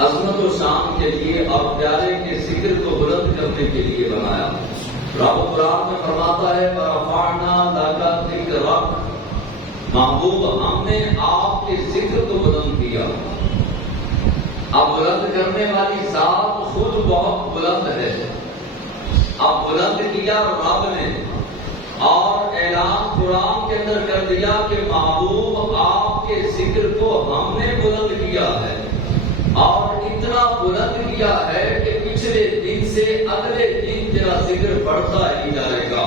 عظمت و شان کے لیے اور پیارے کے ذکر کو بلند کرنے کے لیے بنایا۔ رب قرآن میں فرماتا ہے وَرَفَعْنَا لَكَ ذِكْرَكَ، محبوب ہم نے آپ کے ذکر کو بلند کیا۔ اب بلند کرنے والی ذات خود بہت بلند ہے۔ اب بلند کیا رب نے اور اعلان قرآن کے اندر کر دیا کہ محبوب آپ کے ذکر کو ہم نے بلند کیا ہے، اور اتنا بلند کیا ہے کہ پچھلے دن سے اگلے دن تیرا ذکر بڑھتا ہی جائے گا،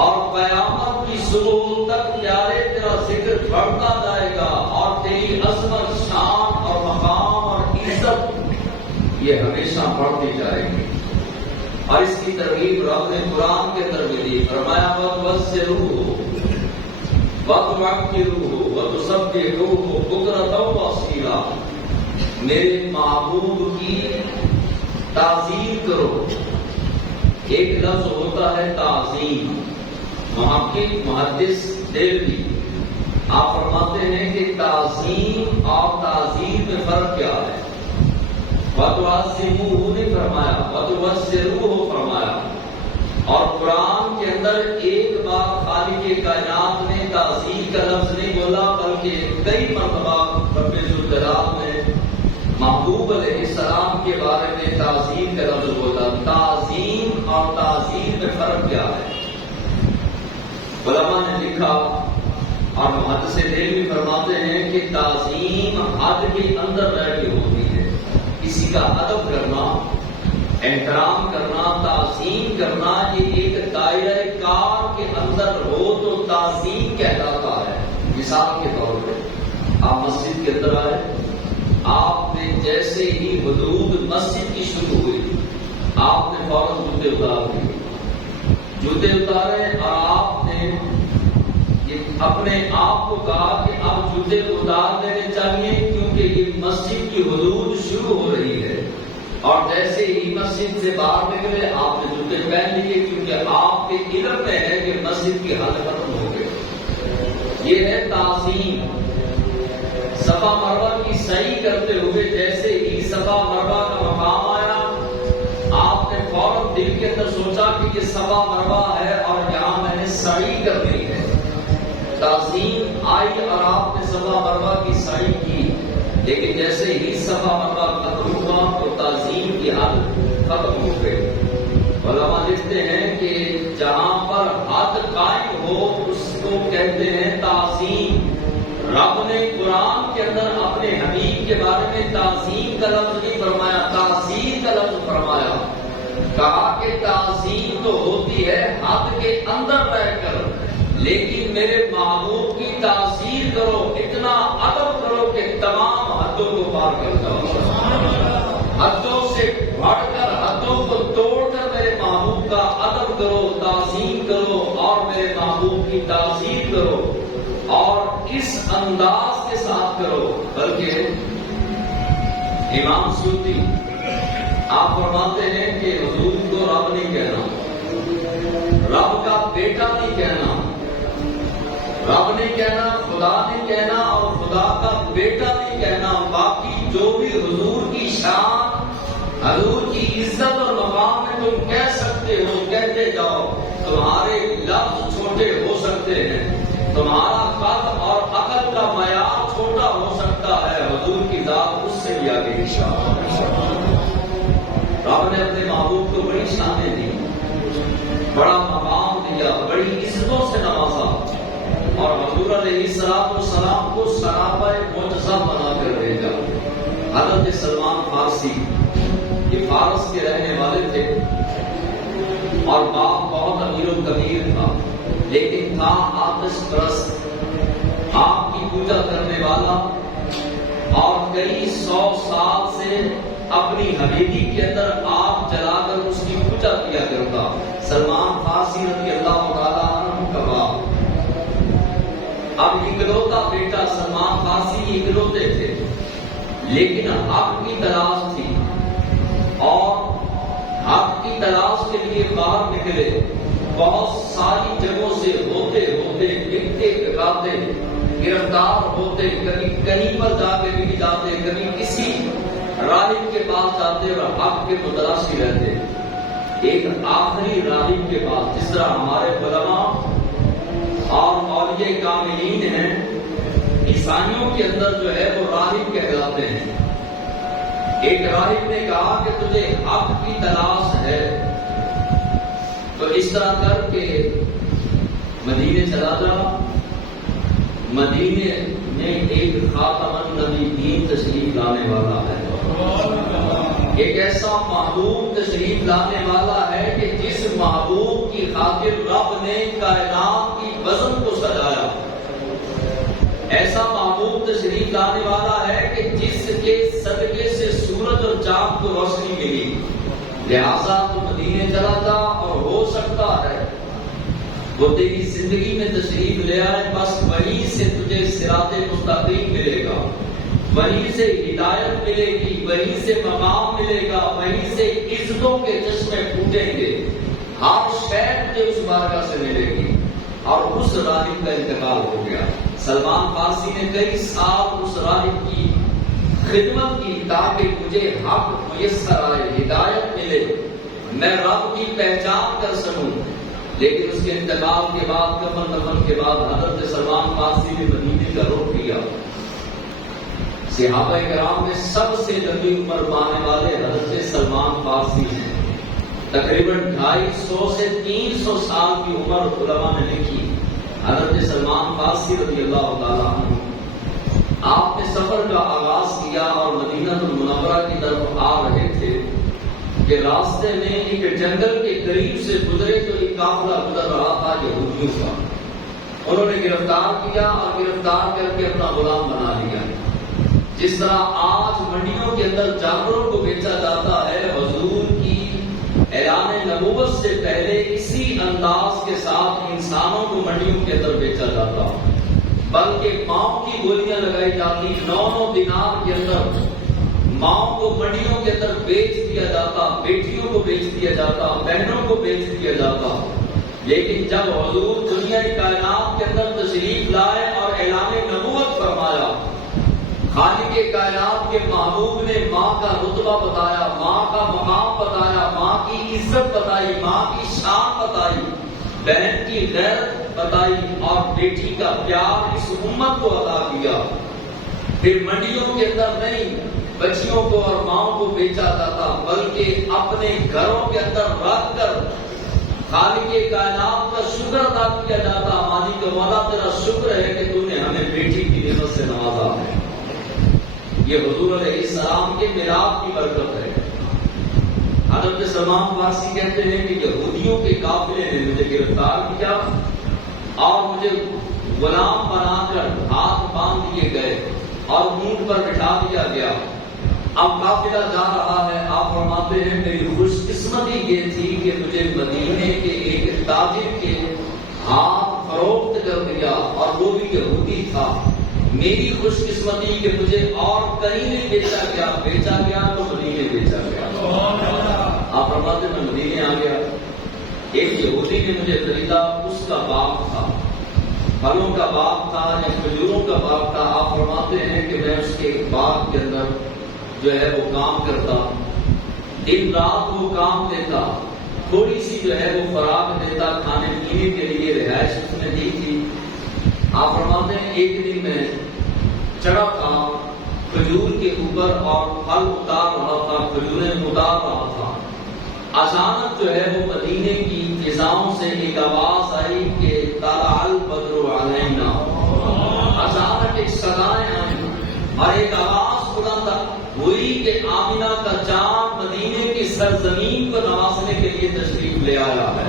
اور قیامت کی صبح تک پیارے تیرا ذکر بڑھتا جائے گا، اور تیری عظمت، شان اور مقام اور عزت یہ ہمیشہ بڑھتی جائے گی۔ اور اس کی ترغیب رب نے قرآن کے اندر بھی دی، فرمایا وَتُبَصِّرُوهُ وَتُوَقِّرُوهُ وَتُسَبِّحُوهُ بُكْرَةً وَأَصِيلًا، میرے محبوب کی تعظیم کرو۔ ایک لفظ ہوتا ہے تعظیم، محقق محدث دہلوی آپ فرماتے ہیں کہ تعظیم اور تعظیم میں فرق کیا ہے۔ وَتُعَظِّمُوهُ نے فرمایا، وَتُبَصِّرُوهُ فرمایا، اور قرآن کے اندر ایک بار خالق کائنات نے تعظیم کا لفظ نہیں بولا، بلکہ کئی مرتبہ رب ذوالجلال نے محبوب علیہ السلام کے بارے میں تعظیم کا لفظ بولا۔ تعظیم اور تعظیم میں فرق کیا ہے؟ علماء نے لکھا اور محدث دہلوی فرماتے ہیں کہ تعظیم حد کے اندر رہ کے ہوتی ہے، کسی کا ادب کرنا، احترام کرنا، تعظیم کرنا، یہ ایک دائرہ کار کے اندر ہو تو تعظیم کہلاتا ہے۔ مثال کے طور پہ آپ مسجد کے اندر آئے، آپ نے جیسے ہی حدود مسجد کی شروع ہوئی آپ نے فوراً جوتے اتار دیے، جوتے اتارے، اور آپ نے اپنے آپ کو کہا کہ اب جوتے اتار دینے چاہیے کیونکہ یہ مسجد کی حدود شروع ہو رہی ہے، اور جیسے ہی مسجد سے باہر نکلے آپ نے جوتے پہن لیے کیونکہ آپ کے علم میں ہے کہ مسجد کی حد ختم ہو گئی۔ یہ ہے تعظیم۔ صفا مروہ کی سعی کرتے ہوئے جیسے ہی صفا مروہ کا مقام آیا آپ نے فوراً دل کے اندر سوچا کہ یہ صفا مروہ ہے اور یہاں میں نے سعی کرنی ہے۔ تعظیم آئی اور آپ نے صفا مروہ کی سعی کی، لیکن جیسے ہی صفا مروہ ختم ہوا تو تعظیم کی حد ختم ہو گئی۔ علماء لکھتے ہیں کہ جہاں پر حد قائم ہو اس کو کہتے ہیں تعظیم۔ رب نے قرآن کے اندر اپنے حبیب کے بارے میں تعظیم کا لفظ نہیں فرمایا، تعظیم کا لفظ فرمایا، کہا کہ تعظیم تو ہوتی ہے حد کے اندر رہ کر، لیکن میرے محبوب کی تعظیم کرو، اتنا ادب کرو کہ تمام حدوں کو پار کر جاؤ، حدوں سے بڑھ کر حدوں کو توڑ کر میرے محبوب کا ادب کرو، تعظیم کرو، اور میرے محبوب کی تعظیم کرو، اور اس انداز کے ساتھ کرو۔ بلکہ امام سیوطی آپ فرماتے ہیں کہ حضور کو رب نہیں کہنا، رب کا بیٹا نہیں کہنا، رب نہیں کہنا، خدا نہیں کہنا، اور خدا کا بیٹا نہیں کہنا، باقی جو بھی حضور کی شان، حضور کی عزت اور مقام میں تم کہہ سکتے ہو کہتے جاؤ۔ تمہارے لفظ چھوٹے ہو سکتے ہیں، تمہارا قد اور عقل کا معیار چھوٹا ہو سکتا ہے، حضور کی ذات اس سے بھی آگے کی شان۔ رب نے اپنے محبوب کو بڑی شانیں دی، بڑا مقام دیا، بڑی عزتوں سے نوازا، اور حضور علیہ السلام کو سراپا معجزہ بنا کر بھیجا۔ حضرت سلمان فارسی یہ فارس کے رہنے والے تھے، اور باپ بہت امیر الکبیر تھا، لیکن تھا آتش پرست، آپ کی پوجا کرنے والا، اور کئی 100 سال سے اپنی حویلی کے اندر آگ جلا کر اس کی پوجا کیا کرتا۔ سلمان فارسی رضی اللہ تعالیٰ عنہ کا باپ، اب اکلوتا بیٹا سلمان فارسی اکلوتے تھے، لیکن حق کی تلاش تھی، اور حق کی تلاش کے لیے باہر نکلے، بہت ساری جگہوں سے ہوتے ہوتے بکتے بکاتے گرفتار ہوتے، کبھی کہیں پر جا کے بھی جاتے، کبھی کسی راہب کے پاس جاتے اور حق کے متلاشی رہتے، ایک آخری راہب کے پاس، جس طرح ہمارے علماء اور اولیاء کاملین ہیں، عیسائیوں کے اندر جو ہے وہ راہب کہلاتے ہیں۔ ایک راہب نے کہا کہ تجھے حق کی تلاش ہے، تو اس طرح کر کے مدینے چلا جا۔ مدینے میں ایک خاتم النبیین تشریف لانے والا ہے، ایک ایسا محبوب تشریف لانے والا ہے کہ جس محبوب کی خاطر رب نے کائنات کی وزن کو سجایا، ایسا محبوب تشریف لانے والا ہے کہ جس کے صدقے سے سورج اور چاند کو روشنی ملی، لہذا تو مدینے چلا جا، اور ہو سکتا ہے وہ تیری زندگی میں تشریف لے آئے، بس وہیں سے تجھے صراط مستقیم ملے گا، وہیں سے ہدایت ملے گی، وہیں سے مقام ملے گا، وہیں سے عزتوں کے چشمے پھوٹیں گے، ہر شے تجھے اس بارگاہ سے ملے گی۔ اور اس راہب کا انتقال ہو گیا۔ سلمان فارسی نے کئی سال اس راہب کی خدمت کی تاکہ مجھے حق میسر آئے، ہدایت ملے، میں رب کی پہچان کر سکوں، لیکن اس کے انتقال کے بعد، کفن دفن کے بعد، حضرت سلمان فارسی نے مدینے کا رخ کیا۔ صحابہ کرام میں سب سے لمبی عمر پانے والے حضرت سلمان فارسی ہیں، تقریباً 250 سے 300 سال کی عمر علماء نے لکھی۔ حضرت سلمان فارسی رضی اللہ تعالیٰ عنہ آپ نے سفر کا آغاز کیا اور مدینہ المنورہ کی طرف آ رہے تھے کہ راستے میں ایک جنگل کے قریب سے گزرے تو ایک قافلہ گزر رہا تھا یہودیوں کا، انہوں نے گرفتار کیا اور گرفتار کر کے اپنا غلام بنا لیا۔ جس طرح آج منڈیوں کے اندر جانوروں کو بیچا جاتا ہے، حضور کی اعلان نبوت سے پہلے اسی انداز کے ساتھ انسانوں کو منڈیوں کے اندر بیچا جاتا، بلکہ ماؤں کی گولیاں لگائی جاتی، 9 دینار کے اندر ماؤں کو منڈیوں کے اندر بیچ دیا جاتا، بیٹیوں کو بیچ دیا جاتا، بہنوں کو بیچ دیا جاتا۔ لیکن جب حضور دنیا کائنات کے اندر تشریف لائے اور اعلان نبوت فرمایا، خالق کائنات کے محبوب نے ماں کا رتبہ بتایا، ماں کا مقام بتایا، ماں کی عزت بتائی، ماں کی شان بتائی، بہن کی غیرت بتائی اور بیٹی کا پیار اس امت کو عطا کیا۔ پھر منڈیوں کے اندر نہیں بچیوں کو اور ماؤں کو بیچا جاتا، بلکہ اپنے گھروں کے اندر رکھ کر خالق کائنات کا شکر ادا کیا جاتا، مالک مولا تیرا شکر ہے کہ تو نے ہمیں بیٹی کی نعمت سے نوازا ہے۔ یہ حضور علیہ السلام کے میلاد کی برکت ہے۔ حضرت سلمان فارسی کہتے ہیں کہ یہودیوں کے قافلے نے مجھے گرفتار کیا اور مجھے غلام بنا کر ہاتھ باندھ دیے گئے اور اونٹ پر بٹھا دیا گیا۔ اب قافلہ جا رہا ہے، آپ فرماتے ہیں میری خوش قسمتی یہ تھی کہ مجھے مدینے کے ایک تاجر کے ہاتھ فروخت کر دیا اور وہ بھی یہودی تھا۔ میری خوش قسمتی کہ مجھے اور کہیں نہیں بیچا گیا تو مدینے بیچا گیا۔ آپ فرماتے میں مدینے آ گیا، ایک یہودی نے مجھے خریدا، اس کا باغ تھا، پھلوں کا باغ تھا یا کھجوروں کا باغ تھا۔ آپ فرماتے ہیں کہ میں اس کے باغ کے اندر جو ہے وہ کام کرتا، دن رات وہ کام دیتا، تھوڑی سی جو ہے وہ فراغ دیتا، کھانے پینے کے لیے رہائش اس نے دی تھی۔ آپ فرماتے ہیں ایک دن میں چڑھا تھا کھجور کے اوپر اور پھل اتار رہا تھا، کھجوریں اتار رہا تھا، اچانک جو ہے وہ مدینے کی فضاؤں سے ایک آواز آئی کہ طلع البدر علینا، اچانک ایک صدائیں آئیں اور ایک آواز بلند ہوئی کہ آمنہ کا چاند مدینے کی سرزمین کو نوازنے کے لیے تشریف لے آیا ہے۔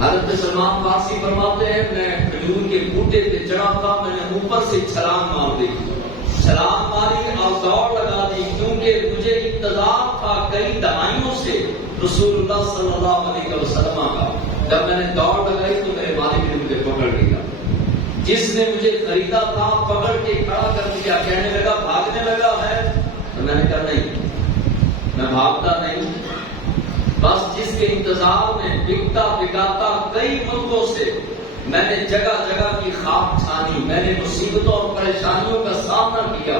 حضرت سلمان فارسی فرماتے ہیں میں کھجور کے بوٹے پہ چڑھا تھا، میں نے اوپر سے چھلانگ مار دی، چھلانگ ماری اور دوڑ لگا دی، کیونکہ مجھے انتظار تھا کئی دہائیوں سے رسول اللہ صلی اللہ علیہ وسلم کا۔ جب میں نے دوڑ لگائی تو میرے مالک نے مجھے پکڑ لیا، جس نے مجھے خریدا تھا پکڑ کے کھڑا کر دیا، کہنے لگا بھاگنے لگا ہے، تو میں نے کہا نہیں میں بھاگتا نہیں، بس جس کے انتظار میں بکتا بکاتا کئی ملکوں سے میں نے جگہ جگہ کی خاک چھانی، میں نے مصیبتوں اور پریشانیوں کا سامنا کیا،